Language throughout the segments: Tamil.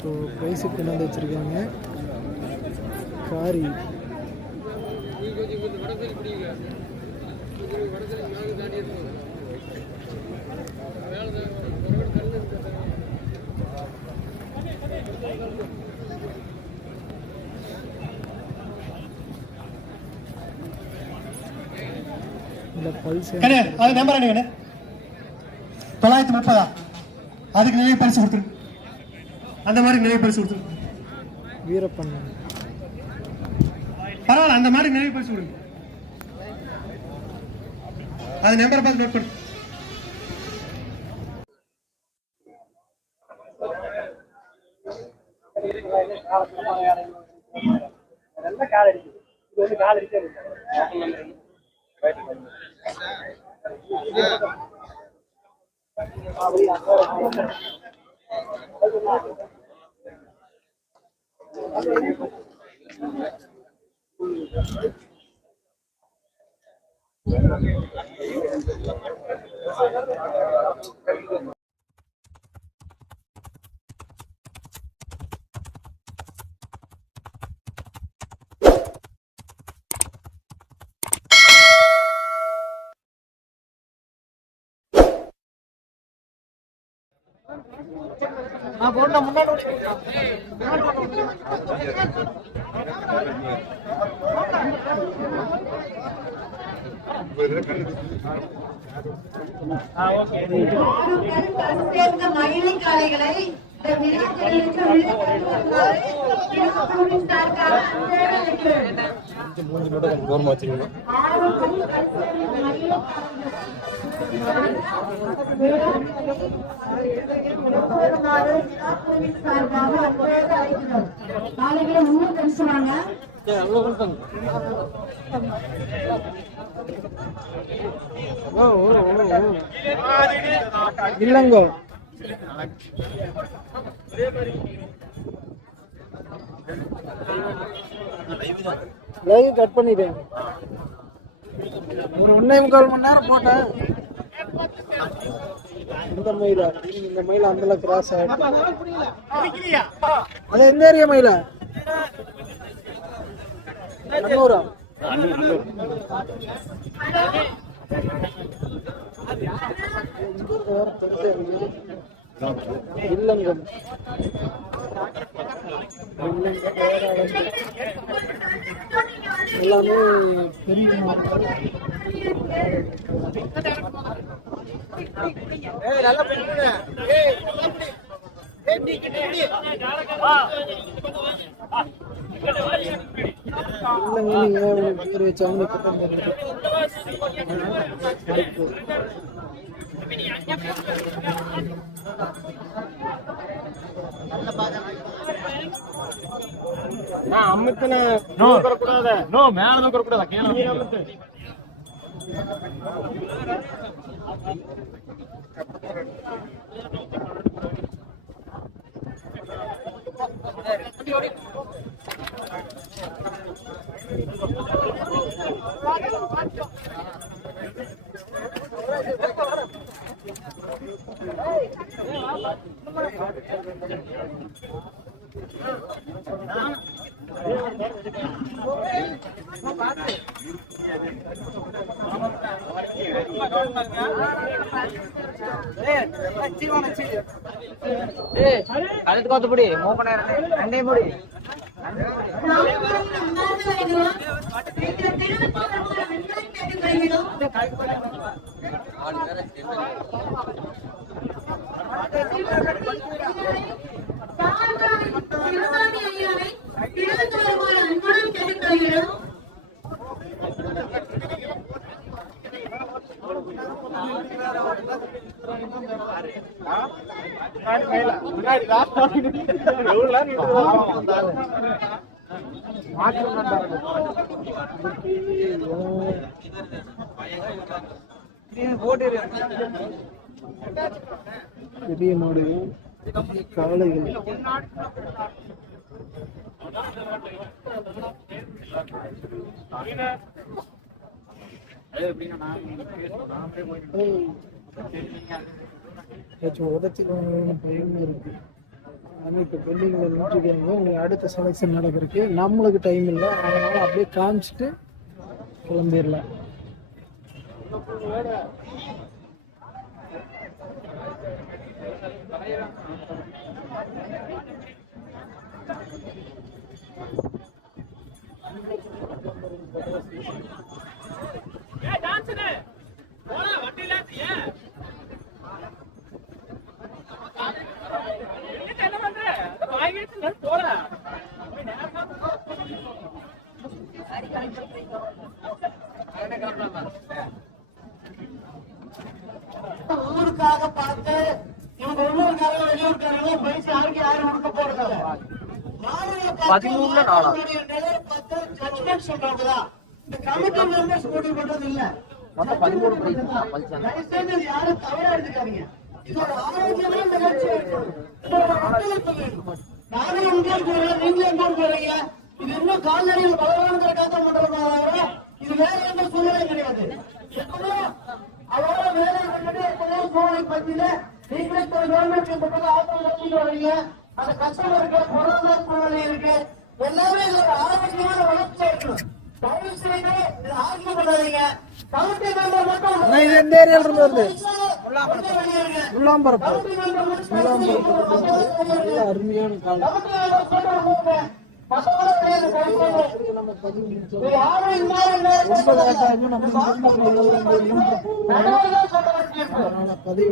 ஸோ ப்ரைஸுக்கு கொண்டாந்து வச்சுருக்காங்க. காரி இந்த பல்ஸ் அது நம்பர் என்ன 930. அதுக்கு நினைவு பரிசு கொடுத்துரு. அந்த மாதிரி நினைவு பரிசு கொடுத்துரு. வீரப்பன் பரவாயில்ல, அந்த மாதிரி நினைவு பரிசு கொடுங்க. அது நம்பரை பார்த்து நோட் பண்ணு. முன்னாடி மயிலைக்காளைகளை நாளைக்கு இன்னும் பேசுவாங்க. இல்லங்கோ லைவ் கட் பண்ணிட்டேன். ஒரு 1.25 மணி நேரம் போட்டேன். இந்த மயில அந்த கிராஸ் ஆயிடும். அது எந்த ஏரியா மயில? அன்னூரா? இல்லங்கம் எல்லாமே பெரிய பேர் வச்சாங்க. கழுத்து கொத்துப்படி மூப்பன ரெண்டே முடி பெரிய மாடு காளைகள் உதச்சிக்கோங்க பயமா இருக்கு. அனைத்து பெல்லிங்களை நின்றுக்கிறவங்க உங்களுக்கு அடுத்த செலெக்ஷன் நடக்கிறதுக்கு நம்மளுக்கு டைம் இல்லை, அதனால அப்படியே காமிச்சிட்டு கிளம்பிடலாம். ஊருக்காக பார்த்து இவங்க உள்ளூர்காரங்க வெளியூர்காரங்க பைசா யாருக்கு யாரும் கொடுக்க போறதில்ல. 13ல 4. நிலையை பார்த்து ஜட்மெண்ட் சொல்றவங்கதான் இந்த கமிட்டி மெம்பர்ஸ் முடிவு பண்றது இல்ல. மொத்தம் 13 பிரைஸ் பல்சன். தயவுசெய்து இது யாரும் தவறா எடுத்துக்காதீங்க. இது ஒரு ஆரோக்கியமான நிகழ்ச்சி. இது ஒரு ஒத்துழைப்பு வேணும். நானும் இந்தியன் போறேன், நீங்களும் இந்தியன் போறீங்க. இது இன்னும் கால்நடைகள் பலவான்கிறதுக்காக பண்றதுனால இது வேற எந்த சூழ்நிலை கிடையாது. எப்படியோ அவரோட வேலை பண்ணிட்டு எப்படியோ சூழ்நிலை பத்தியில நீங்களே கவர்மெண்ட் இந்த பக்கம் ஆதரவு வச்சுட்டு வரீங்க. அந்த கஷ்டம் இருக்கு, பொருளாதார சூழ்நிலை இருக்கு, எல்லாமே இது ஒரு ஆரோக்கியமான வளர்ச்சியா இருக்கணும். தயவு செய்து இது ஆர்கியூ பண்ணாதீங்க. கமிட்டி மெம்பர் மட்டும் இது எந்த ஏரியால இருந்து வருது? உள்ளாம்பரப்பு. நல்ல அருமையான காலம். நம்ம பதிவு முடிச்சோம். 9 ஆட்டாகும் நம்ம அதனால பதிவு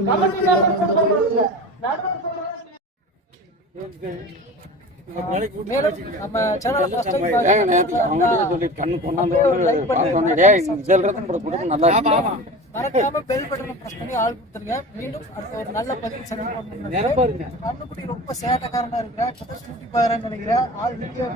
மேலும் நம்ம சேனலை ஃபர்ஸ்ட் டைம் மறக்காம பெல் பட்டனை பிரஸ் பண்ணி ஆள் கொடுத்துருங்க. மீண்டும் அடுத்த ஒரு நல்ல பதிவு சந்திப்போம். கண்ணுக்குட்டி ரொம்ப சேட்டக்காரனா இருக்கிறா, இப்பதான் ஸ்கூட்டி பாக்குறான்னு நினைக்கிறேன். ஆள் வீடியோ